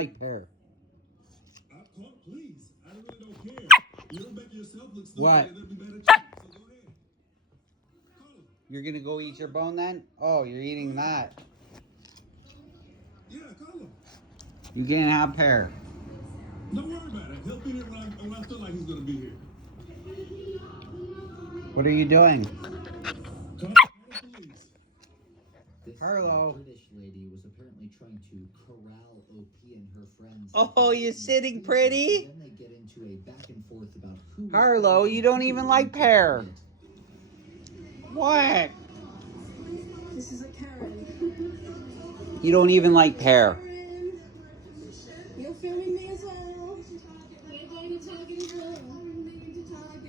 Like pear. Please, I really don't care. You don't make yourself look stupid. What? It'll be better too. So go ahead. Call him. You're gonna go eat your bone then? Oh, you're eating that. Yeah, call him. You can't have pear. Don't worry about it. He'll be here when I feel like he's gonna be here. What are you doing? Call the police. This Harlow. British lady was apparently trying to corral OP and her friends. Oh, you're sitting pretty? Then they get into a back and forth about who. Harlow, you don't even like pear. What? This is a Karen. You don't even like pear.